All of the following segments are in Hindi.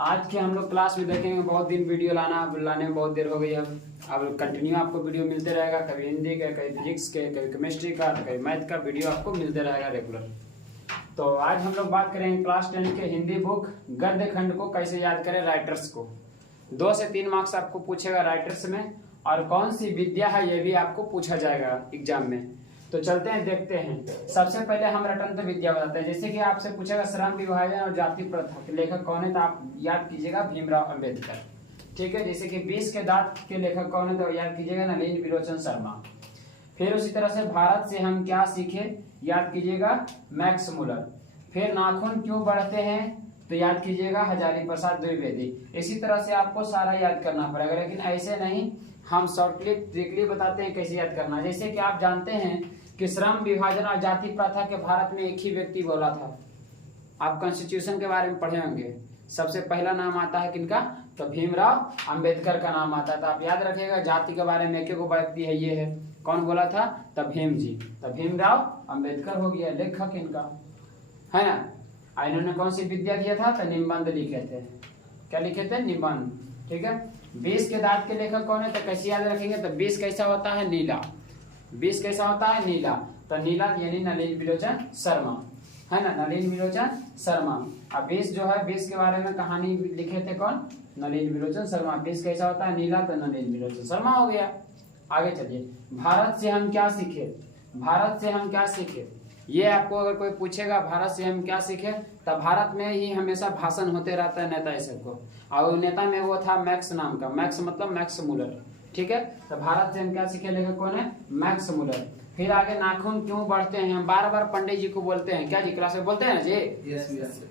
आज के हम लोग क्लास में देखेंगे। बहुत दिन वीडियो लाने में बहुत देर हो गई। अब कंटिन्यू आपको वीडियो मिलते रहेगा, कभी हिंदी का, कभी फिजिक्स के, कभी केमिस्ट्री का, तो कभी मैथ का वीडियो आपको मिलते रहेगा रेगुलर। तो आज हम लोग बात करेंगे क्लास 10 के हिंदी बुक गद्य खंड को कैसे याद करें राइटर्स को। 2 से 3 मार्क्स आपको पूछेगा राइटर्स में, और कौन सी विद्या है ये भी आपको पूछा जाएगा एग्जाम में। तो चलते हैं देखते हैं। सबसे पहले हम रटंत्र विद्या बताते हैं। जैसे कि आपसे पूछेगा श्रम विभाजन और जाति प्रथा के लेखक कौन है, तो आप याद कीजिएगा भीमराव अंबेडकर। ठीक है। जैसे कि 20 के दांत के लेखक कौन है, तो याद कीजिएगा नलिनी विलोचन शर्मा। फिर उसी तरह से भारत से हम क्या सीखे, याद कीजिएगा मैक्स मुलर। फिर नाखून क्यों बढ़ते हैं, तो याद कीजिएगा हजारी प्रसाद द्विवेदी। इसी तरह से आपको सारा याद करना पड़ेगा, लेकिन ऐसे नहीं, हम शॉर्टली ट्रिकली बताते हैं कैसे याद करना। जैसे कि आप जानते हैं कि श्रम विभाजन और जाति प्रथा के भारत में एक ही व्यक्ति बोला था। आप कॉन्स्टिट्यूशन के बारे में पढ़े होंगे। सबसे पहला नाम आता है किनका, तो भीमराव अंबेडकर का नाम आता है। तो आप याद रखिएगा जाति के बारे में एक व्यक्ति है, ये है कौन बोला था, तब भीम जी, तब भीमराव अंबेडकर हो गया लेखक इनका, है ना। इन्होंने कौन सी विद्या दिया था, तो निबंध लिखे थे। क्या लिखे थे, निबंध। ठीक है। 20 के दांत के लेखक कौन है, तो कैसे याद रखेंगे, तो 20 कैसा होता है, नीला। 20 कैसा होता है, नीला। तो नीला यानी नलिनी विलोचन शर्मा, है ना, नलिनी विलोचन शर्मा। अब 20 जो है, 20 के बारे में कहानी लिखे थे कौन, नलिनी विलोचन शर्मा। 20 कैसा होता है, नीला, तो नलिनी विलोचन शर्मा हो गया। आगे चलिए, भारत से हम क्या सीखे, भारत से हम क्या सीखे, ये आपको अगर कोई पूछेगा भारत से हम क्या सीखे, तब भारत में ही हमेशा भाषण होते रहता है नेता सब को, और नेता में वो था मैक्स नाम का, मैक्स मतलब मैक्स मुलर। ठीक है। तो भारत से हम क्या सीखे लेखक कौन है, मैक्स मुलर। फिर आगे नाखून क्यों बढ़ते हैं, हम बार बार पंडित जी को बोलते हैं, क्या जी क्लास में बोलते हैं ना जी, यस।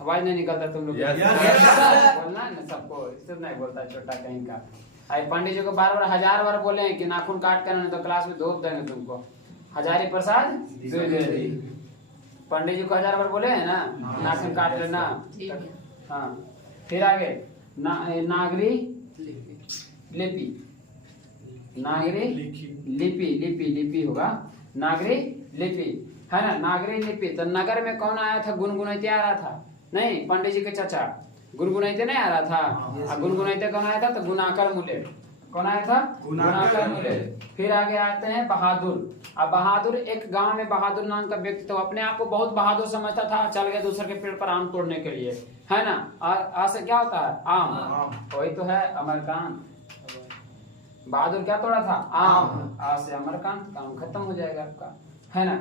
आवाज नहीं निकलता तुम लोग, बोलना ना सबको, सिर्फ नहीं बोलता छोटा कहीं का। पंडित जी को बार बार 1000 बार बोले हैं कि नाखून काट कर, तो क्लास में धोप देंगे तुमको। हजारी प्रसाद द्विवेदी, पंडित जी को 1000 बार बोले हैं ना, नाखून काट लेना। हाँ। फिर आगे नागरी लिपि, नागरी लिपि, लिपि लिपि होगा, नागरी लिपि, है ना, नागरी लिपि। तो नगर में कौन आया था, गुनगुनाइते आ रहा था, नहीं, पंडित जी के चाचा गुनगुनाइते नहीं आ रहा था। गुनगुनाइते कौन आया था, तो गुनाकर मुले। कौन आया था, गुनाकर मुले। फिर आगे आते हैं बहादुर। अब बहादुर, एक गांव में बहादुर नाम का व्यक्ति तो अपने आप को बहुत बहादुर समझता था, चल गया दूसरे के पेड़ पर आम तोड़ने के लिए, है ना। आ से क्या होता है, आम, वही तो है अमरकांत। बहादुर क्या तोड़ा था, आम। आ से अमरकांत, काम खत्म हो जाएगा आपका, है ना।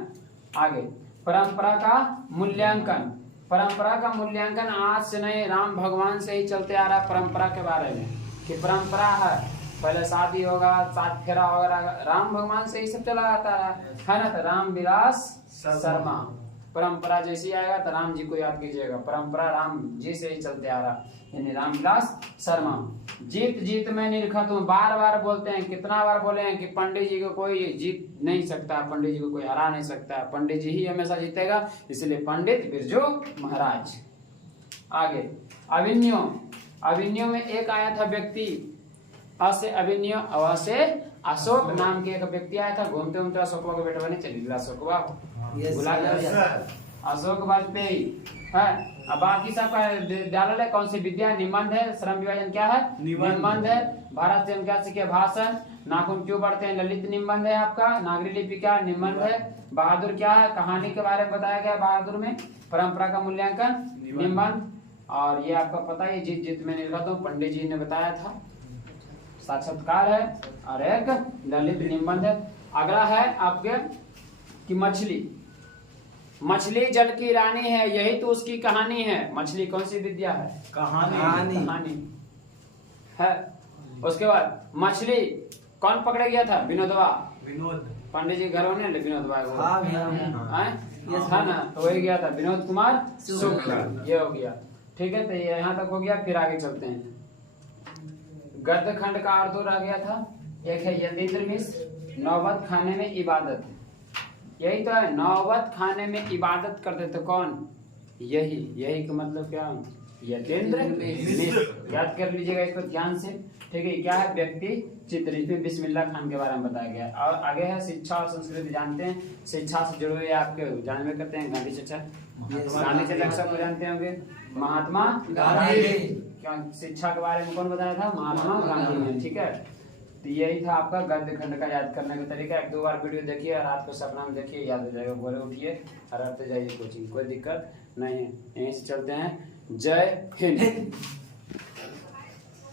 आगे परंपरा का मूल्यांकन, परंपरा का मूल्यांकन आज से नहीं, राम भगवान से ही चलते आ रहा परंपरा के बारे में, कि परंपरा है, पहले शादी होगा, 7 फेरा होगा, राम भगवान से ही सब चला आता है ना। तो राम विलास शर्मा, परंपरा जैसी आएगा तो राम जी को याद कीजिएगा, परंपरा राम जी से ही चलते आ रहा, यानी रामविलास शर्मा। जीत जीत में निरखत हूँ, बार बार बोलते हैं, कितना बार बोले हैं कि पंडित जी को कोई जीत नहीं सकता, पंडित जी को कोई हरा नहीं सकता, पंडित जी ही हमेशा जीतेगा, इसलिए पंडित बिरजू महाराज। आगे अभिन्यो, अभिन्यो में एक आया था व्यक्ति, असे अभिन्यो, अव से अशोक नाम के एक व्यक्ति आया था, घूमते घूमते अशोकवा के बेटा बने, चलिए अशोकवा बुला लिया, अशोक वाजपेयी है। अब बाकी सब डालल है, कौन सी विद्या, निबंध है, श्रम विभाजन क्या है, निबंध है। भारत से हम क्या सीखे, भाषण। नाखून क्यों बढ़ते हैं, ललित निबंध है आपका। नागरी लिपि क्या, निबंध है। बहादुर क्या है, कहानी के बारे में बताया गया बहादुर में। परंपरा का मूल्यांकन, निबंध। और ये आपका पता है, जीत जीत में निर्गत हूँ, पंडित जी ने बताया था, साक्षात्कार है, और एक ललित निबंध है। अगला है आपके कि मछली, मछली जल की रानी है, यही तो उसकी कहानी है। मछली कौन सी विद्या है, कहानी, कहानी है। उसके बाद मछली कौन पकड़े गया था, विनोदवा, विनोद, पंडित जी घर होने विनोदवा, है ना, तो वही गया था, विनोद कुमार शुक्ल, ये हो गया। ठीक है। तो ये यहाँ तक हो गया। फिर आगे चलते हैं, गद्य खंड का अर्थ रह गया था। एक है यतीन्द्र मिश्र, नौबत खाने में इबादत, यही तो है, नौबत खाने में इबादत करते थे कौन, यही, यही का मतलब क्या, यतीन्द्र मिश्र। याद कर लीजिएगा इसको ध्यान से। ठीक है। क्या है, व्यक्ति चित्र, इसमें बिस्मिल्लाह खान के बारे में बताया गया है। और आगे है शिक्षा और संस्कृति, जानते हैं, शिक्षा से जुड़े हुए आपके जानवे करते हैं गांधी चाचा, गांधी तिलक सबको जानते होंगे, महात्मा गांधी। क्या शिक्षा के बारे में कौन बताया था? महात्मा गांधी ने। ठीक है, तो यही था आपका गद्य खंड का याद करने का तरीका। एक दो बार वीडियो देखिए और रात को सपना में देखिए, याद हो जाएगा। बोले उठिए और रखते जाइए कोचिंग, कोई दिक्कत नहीं है। यहीं से चलते हैं। जय हिंद।